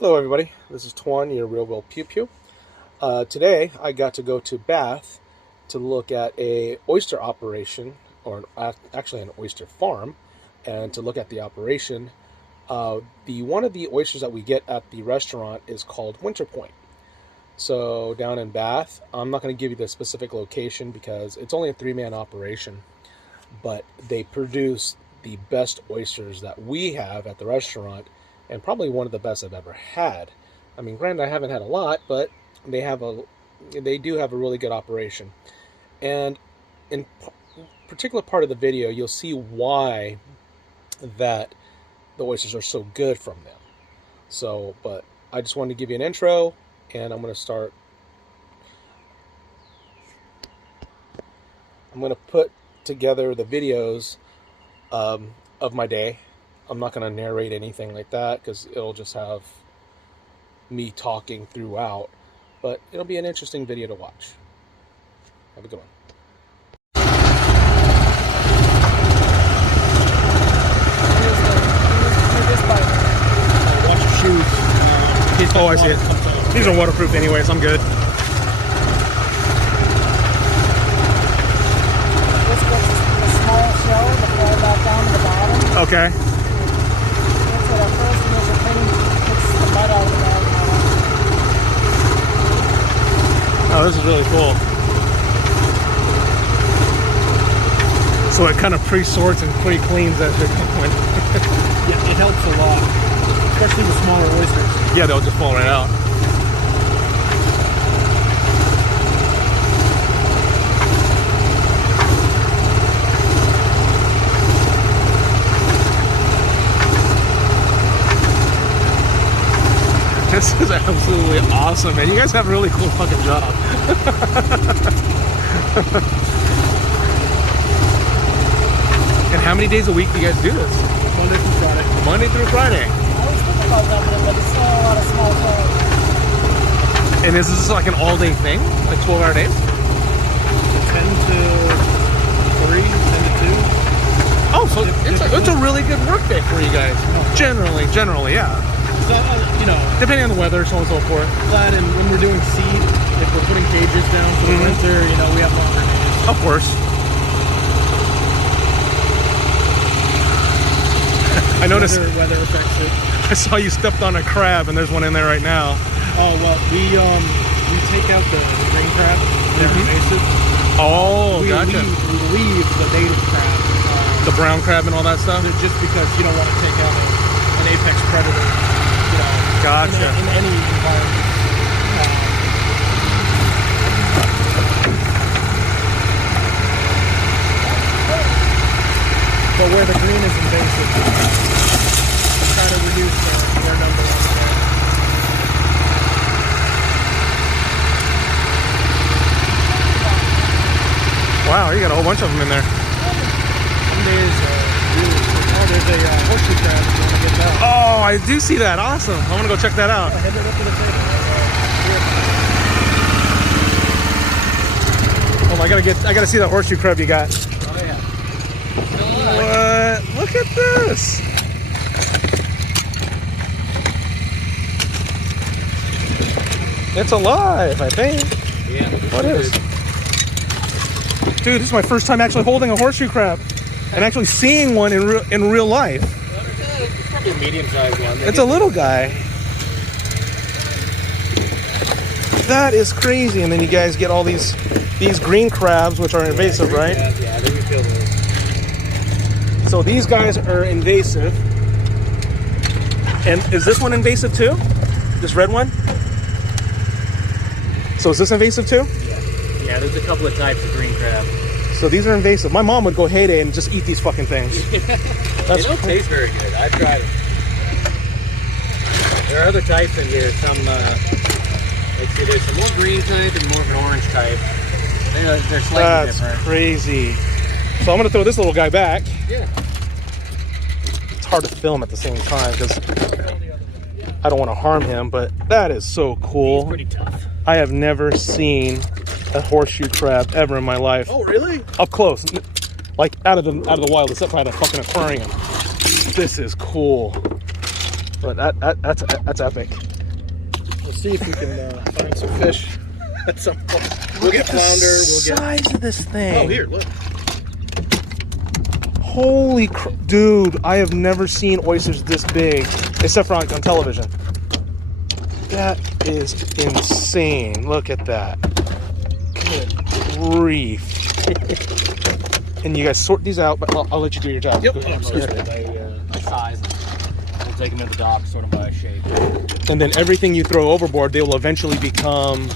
Hello everybody, this is Twan, your Real World Pew Pew. Today I got to go to Bath to look at a oyster operation, or actually an oyster farm, and to look at the operation. One of the oysters that we get at the restaurant is called Winter Point. So down in Bath, I'm not going to give you the specific location because it's only a 3-man operation, but they produce the best oysters that we have at the restaurant, and probably one of the best I've ever had. I mean, granted, I haven't had a lot, but they do have a really good operation. And in particular part of the video, you'll see why that the oysters are so good from them. So, but I just wanted to give you an intro, and I'm going to put together the videos of my day. I'm not going to narrate anything like that because it'll just have me talking throughout, but it'll be an interesting video to watch. Have a good one. Watch your shoes. Oh, I see it. These are waterproof anyway, so I'm good. This was a small shell that fall back down to the bottom. Okay. So the first initial thing takes the mud out of the bottom. Oh, this is really cool. So it kind of pre-sorts and pre-cleans as you're going. Yeah, it helps a lot, especially with smaller oysters. Yeah, they'll just fall right out. This is absolutely awesome, man. You guys have a really cool fucking job. And how many days a week do you guys do this? Monday through Friday. Monday through Friday. I was thinking about that, but it's still a lot of small shells. And is this like an all-day thing? Like 12-hour days? 10 to 3, 10 to 2. Oh, so it's a really good work day for you guys. Generally, yeah. That, you know, Depending on the weather, so on and so forth. that and when we're doing seed, if we're putting cages down for the winter, you know, we have longer days. Of course. I noticed. Weather affects it. I saw you stepped on a crab, and there's one in there right now. Oh well, we take out the green crab. They're invasive. Oh, gotcha. We leave the native crab. The brown crab and all that stuff. Just because you don't want to take out an apex predator. You know, Gotcha. in any environment. But where the green is invasive, try to reduce their number on there. Wow, you got a whole bunch of them in there. Some days, there's a horseshoe crab if you want to get that. Oh, I do see that. Awesome. I want to go check that out. Head it up to the table. Oh, I gotta see that horseshoe crab you got. Oh yeah. What? Look at this. It's alive, I think. Yeah. What is? Dude, this is my first time actually holding a horseshoe crab and actually seeing one in real life. It's probably a medium-sized one. It's a little guy. That is crazy. And then you guys get all these green crabs, which are invasive, right? Yeah, they feel those. So these guys are invasive. And is this one invasive too? This red one? So is this invasive too? Yeah, there's a couple of types of green crab. So these are invasive. My mom would go heyday and just eat these fucking things. They don't taste very good. I've tried them. There are other types in here. Some, let's see, there's some more green type and more of an orange type. They're slightly That's different. crazy. So I'm gonna throw this little guy back. Yeah. It's hard to film at the same time because I don't want to harm him, but that is so cool. He's pretty tough. I have never seen a horseshoe crab ever in my life. Oh, really? Up close. Like out of the wild, except for at a fucking aquarium. This is cool. But that's epic. Let's see if we can find some fish at some point. We'll get flounder. We'll get size of this thing. Oh, here, look. Holy dude, I have never seen oysters this big, except for on television. That is insane. Look at that. Good grief. And you guys sort these out, but I'll let you do your job. Yep. By size. And we'll take them to the dock, sort them by shape. And then everything you throw overboard, they will eventually become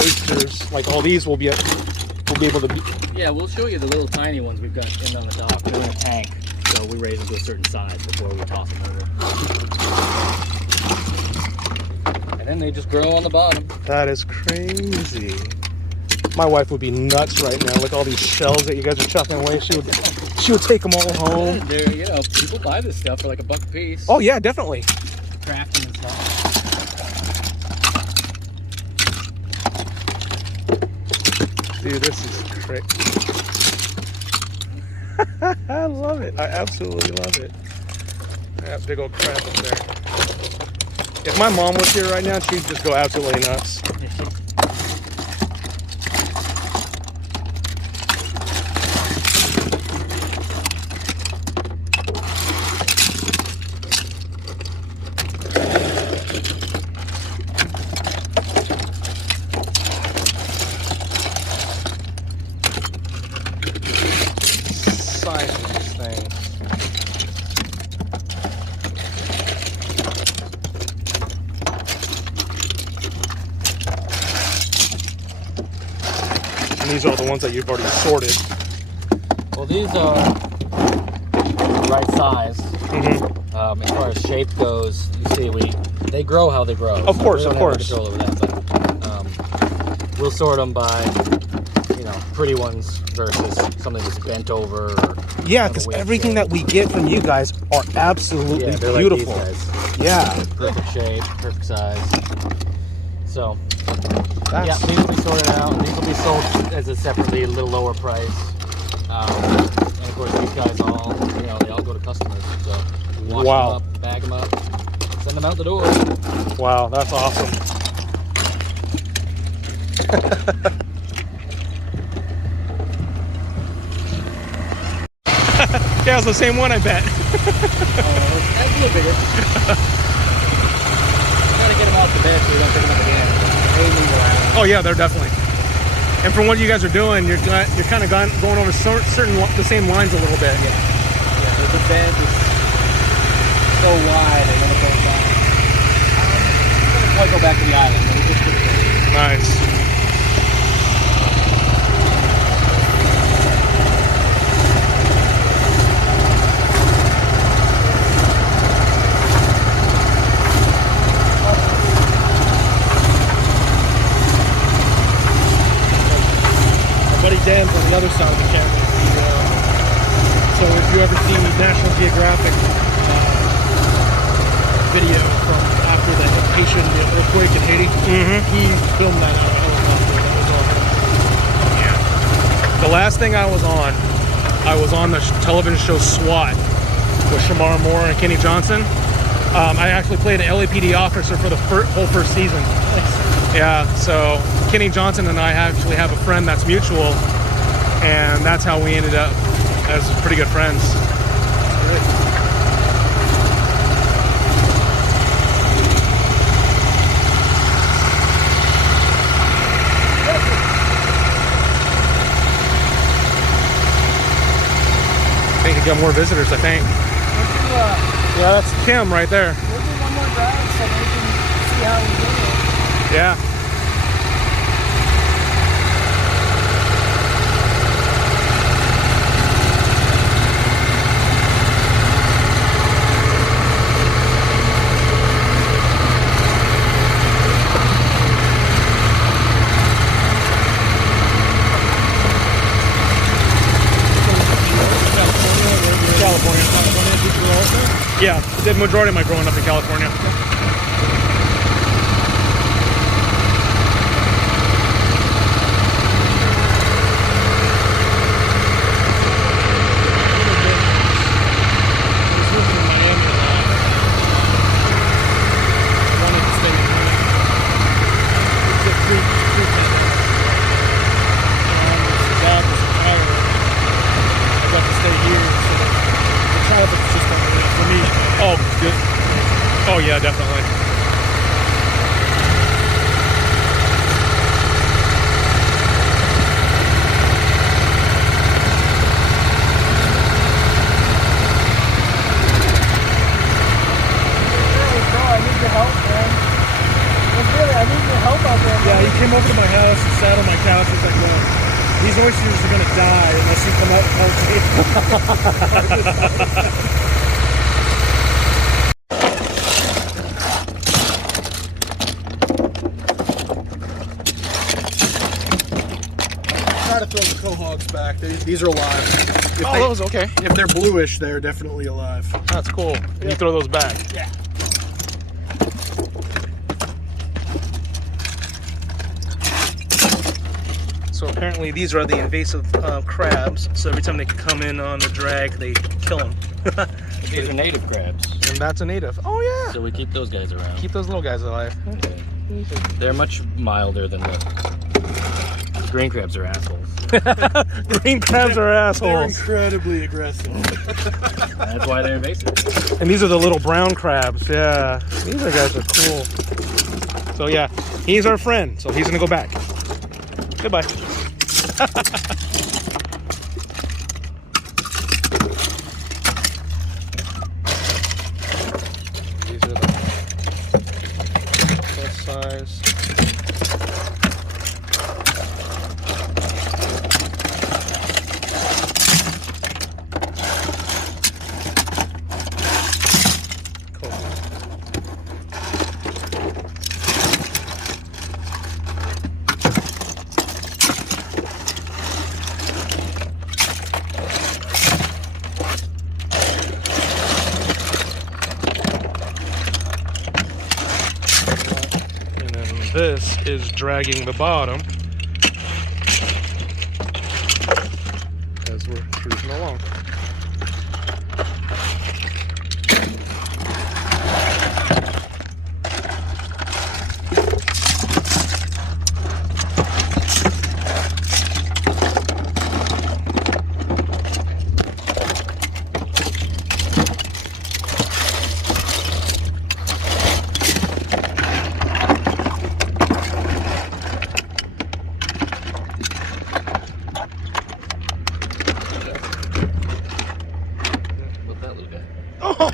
oysters. Like all these will be able to be. Yeah, we'll show you the little tiny ones we've got in on the dock. They're in a tank, so we raise them to a certain size before we toss them over. And then they just grow on the bottom. That is crazy. My wife would be nuts right now. Look, all these shells that you guys are chucking away. She would take them all home. They're, you know, people buy this stuff for like $1 a piece. Oh yeah, definitely. Crafting and stuff. Dude, this is great. I love it. I absolutely love it. That big old crab up there. If my mom was here right now, she'd just go absolutely nuts. Size of these things. And these are the ones that you've already sorted. Well, these are the right size. Mm-hmm. As far as shape goes, you see, they grow how they grow. Of course, we don't of course. have control over that, but we'll sort them by, you know, pretty ones versus something that's bent over. Or, Yeah, because everything that we get from you guys are absolutely beautiful. Like these guys. Yeah. Perfect shape, perfect size. So, That's... yeah, these will be sorted out. These will be sold as a separately, a little lower price. And of course, these guys all, you know, they all go to customers. So, wash them up, bag them up, send them out the door. Wow, that's awesome. Yeah, it's the same one, I bet. That's a little bigger. Gotta get them out to bed so we don't pick them up again. They move around. Oh yeah, they're definitely. And from what you guys are doing, you're kind of going over the same lines a little bit. Yeah. The bed is so wide and then it goes down. I'm gonna probably go back to the island, but it's just pretty good. Nice. Dan's on the other side of the camera. So if you ever see National Geographic video from after the Haitian earthquake in Haiti, he filmed that out of a helicopter. That was all him. Yeah. The last thing I was on the television show SWAT with Shamar Moore and Kenny Johnson. I actually played an LAPD officer for the whole first season. Nice. Yeah, so Kenny Johnson and I actually have a friend that's mutual, and that's how we ended up as pretty good friends. Great. I think you got more visitors, I think. Yeah, that's Kim right there. We'll do one more drive so we can see how we do it. Yeah. Yeah, the majority of my growing up in California. Oh yeah, definitely. Yeah, he came over to my house and sat on my couch. He's like, "Look, these oysters are gonna die unless you come up and help me." Try to throw the quahogs back. These are alive. Those okay. If they're bluish, they're definitely alive. That's cool. Yep. You throw those back. Yeah. So apparently these are the invasive crabs. So every time they come in on the drag, they kill them. These are native crabs. And that's a native. Oh yeah. So we keep those guys around. Keep those little guys alive. Okay. They're much milder than the green crabs are assholes. Green crabs are assholes. They're incredibly aggressive. That's why they're invasive. And these are the little brown crabs. Yeah. These guys are cool. So yeah, he's our friend. So he's gonna go back. Goodbye. These are the full size. Cool. This is dragging the bottom as we're cruising along.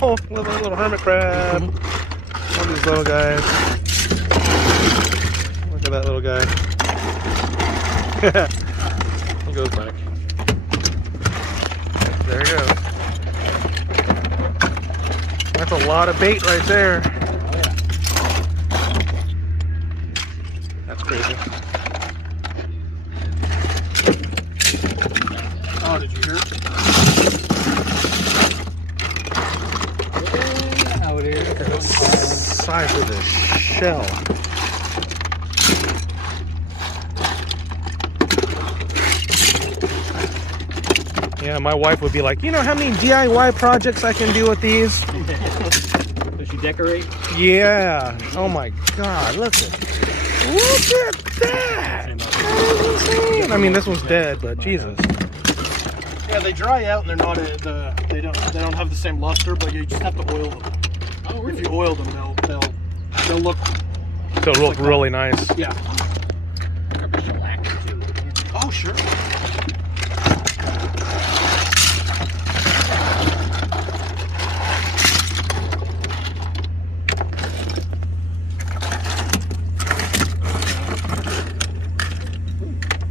Oh, little hermit crab. Look at these little guys. Look at that little guy. He goes back. There he goes. That's a lot of bait right there. That's crazy. Oh, did you hear it? Size of this shell. Yeah, my wife would be like, you know how many DIY projects I can do with these? Does she decorate? Yeah. Oh my God, look at that. That is insane. I mean, this one's dead, but Jesus. Yeah, they dry out and they're not they don't have the same luster, but you just have to oil them. Oh, really? If you oil them, they'll look like really nice. Yeah. Oh, sure.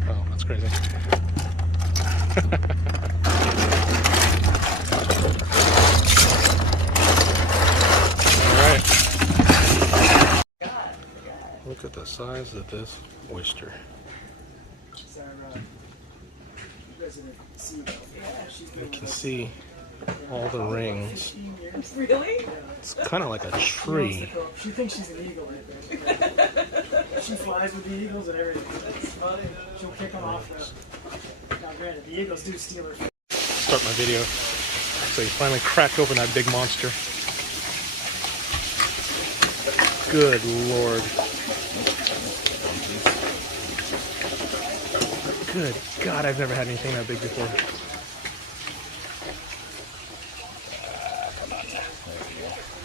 Oh, that's crazy. Look at the size of this oyster. You can see all the rings. Really? It's kind of like a tree. She thinks she's an eagle, I think. She flies with the eagles and everything. That's funny. She'll kick them off. Now, granted, the eagles do steal her. Start my video. So he finally cracked open that big monster. Good Lord. Good God, I've never had anything that big before.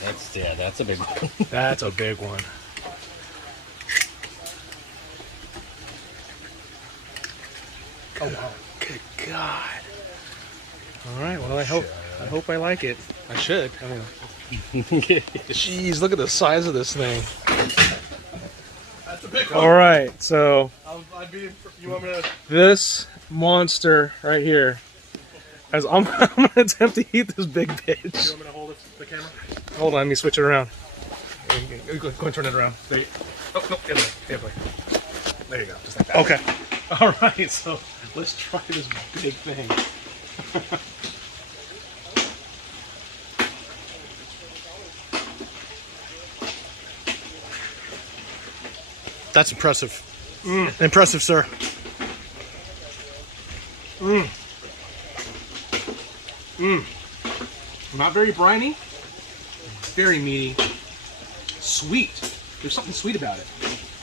That's a big one. That's a big one. Oh wow! Good God! All right. Well, I hope I like it. I should. I mean, jeez, look at the size of this thing. That's a big one. All right, so You want me to? this monster right here, as I'm gonna attempt to eat this big bitch. You want me to hold the camera? Hold on, let me switch it around. Go and turn it around. There you, oh, no, the other way. The other way. There you go, just like that. Okay. All right, so let's try this big thing. That's impressive. Impressive, sir. Not very briny. Very meaty. Sweet. There's something sweet about it.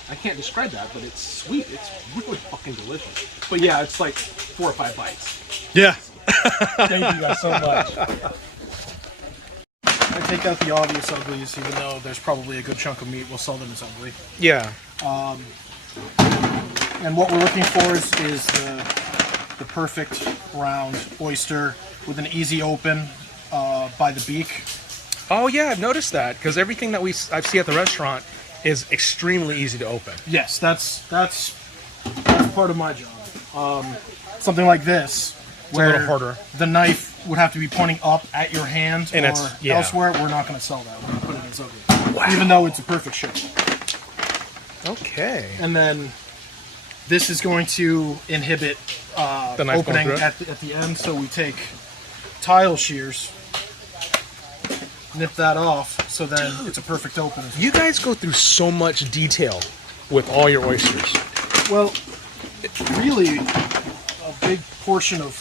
I can't describe that, but it's sweet. It's really fucking delicious. But yeah, it's like 4 or 5 bites. Yeah. Thank you guys so much. I take out the obvious uglies, even though there's probably a good chunk of meat. We'll sell them as ugly. Yeah. And what we're looking for is the perfect round oyster with an easy open by the beak. Oh yeah, I've noticed that because everything that I see at the restaurant is extremely easy to open. Yes, that's part of my job. Something like this, a where little harder. the knife would have to be pointing up at your hand And or it's- yeah. elsewhere. We're not going to sell that. We're going to put it as ugly, even though it's a perfect shape. Okay. And then this is going to inhibit The knife opening going through at the end. So we take tile shears, nip that off, so then it's a perfect open. You guys go through so much detail with all your oysters. Well, really, a big portion of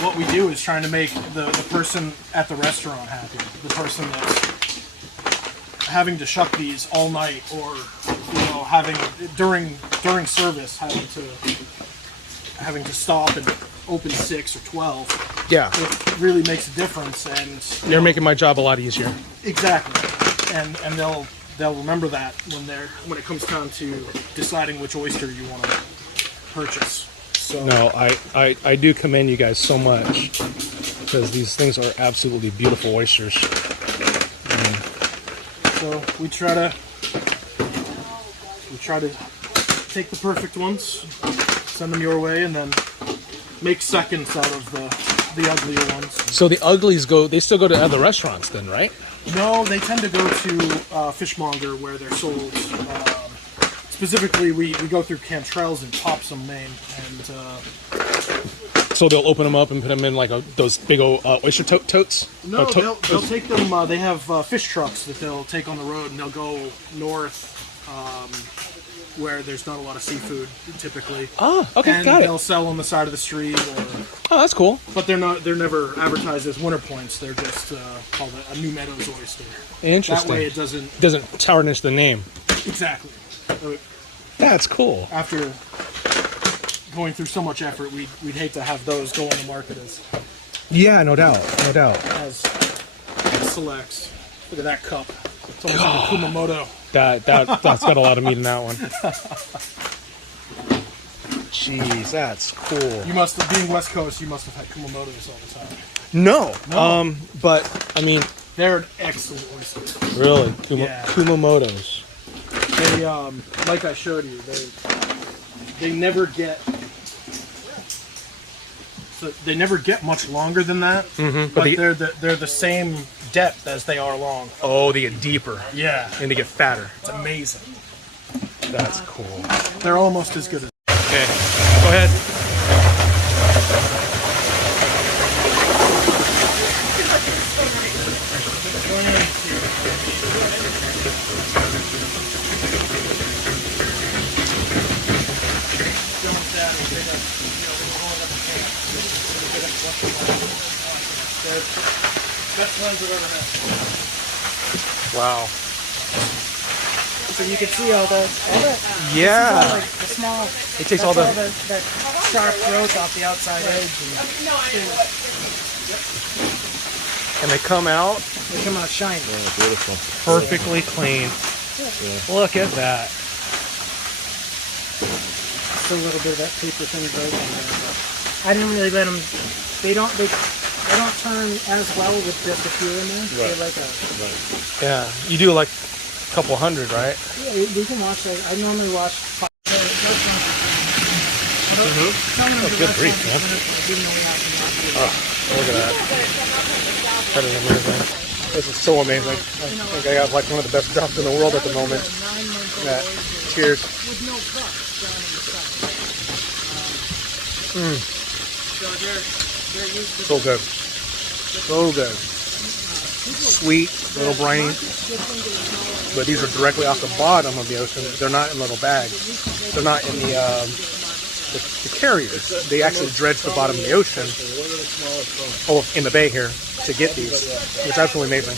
what we do is trying to make the person at the restaurant happy. The person that's having to shuck these all night, or having during service having to stop and open 6 or 12. Yeah. It really makes a difference, and You're making my job a lot easier. exactly, and they'll remember that when it comes time to deciding which oyster you want to purchase. So No, I do commend you guys so much because these things are absolutely beautiful oysters. So we try to take the perfect ones, send them your way, and then make seconds out of the uglier ones. So the uglies they still go to other restaurants then, right? No, they tend to go to Fishmonger where they're sold. Specifically, we go through Cantrell's in Topsom, Maine, and So they'll open them up and put them in like those big old oyster totes? no, Or they'll take them. They have fish trucks that they'll take on the road, and they'll go north, where there's not a lot of seafood typically. Oh, okay, and got it. they'll sell on the side of the street, Oh, that's cool. but they're never advertised as winter points. They're just called a New Meadows oyster. Interesting. That way, it doesn't Doesn't tarnish the name. exactly. That's cool. After going through so much effort, we'd hate to have those go on the market Yeah, no doubt, no doubt. as selects. Look at that cup. It's almost like a Kumamoto. That's got a lot of meat in that one. Jeez, that's cool. You must have, being West Coast, you must have had Kumamotos all the time. No, No. but I mean, They're an excellent oyster. really, Yeah. Kumamotos. They, like I showed you, they never get. So they never get much longer than that, but they're the same depth as they are long. Oh, they get deeper Yeah, and they get fatter. it's amazing. That's cool. They're almost as good as. Okay, go ahead. Best ones I've ever had. Wow. So you can see all the Yeah. like the small. It takes all the. that sharp growth off the outside edge. And they come out They come out shiny. Yeah, beautiful. Perfectly clean. Look at that. Just a little bit of that paper thin broke in there. But I didn't really let them. They don't turn as well with just a few in there. Right. They're like a. Yeah, you do like a couple hundred, right? Yeah, we can watch that. I normally watch 5. Good brief, man. Look at that. That is amazing. This is so amazing. I think I got like one of the best jobs in the world at the moment. Yeah. Cheers. With no cups down in the side. So they're used to So good. So good. Sweet, a little briny. But these are directly off the bottom of the ocean. They're not in little bags. They're not in the carriers. They actually dredge the bottom of the ocean, in the bay here, to get these. It's absolutely amazing.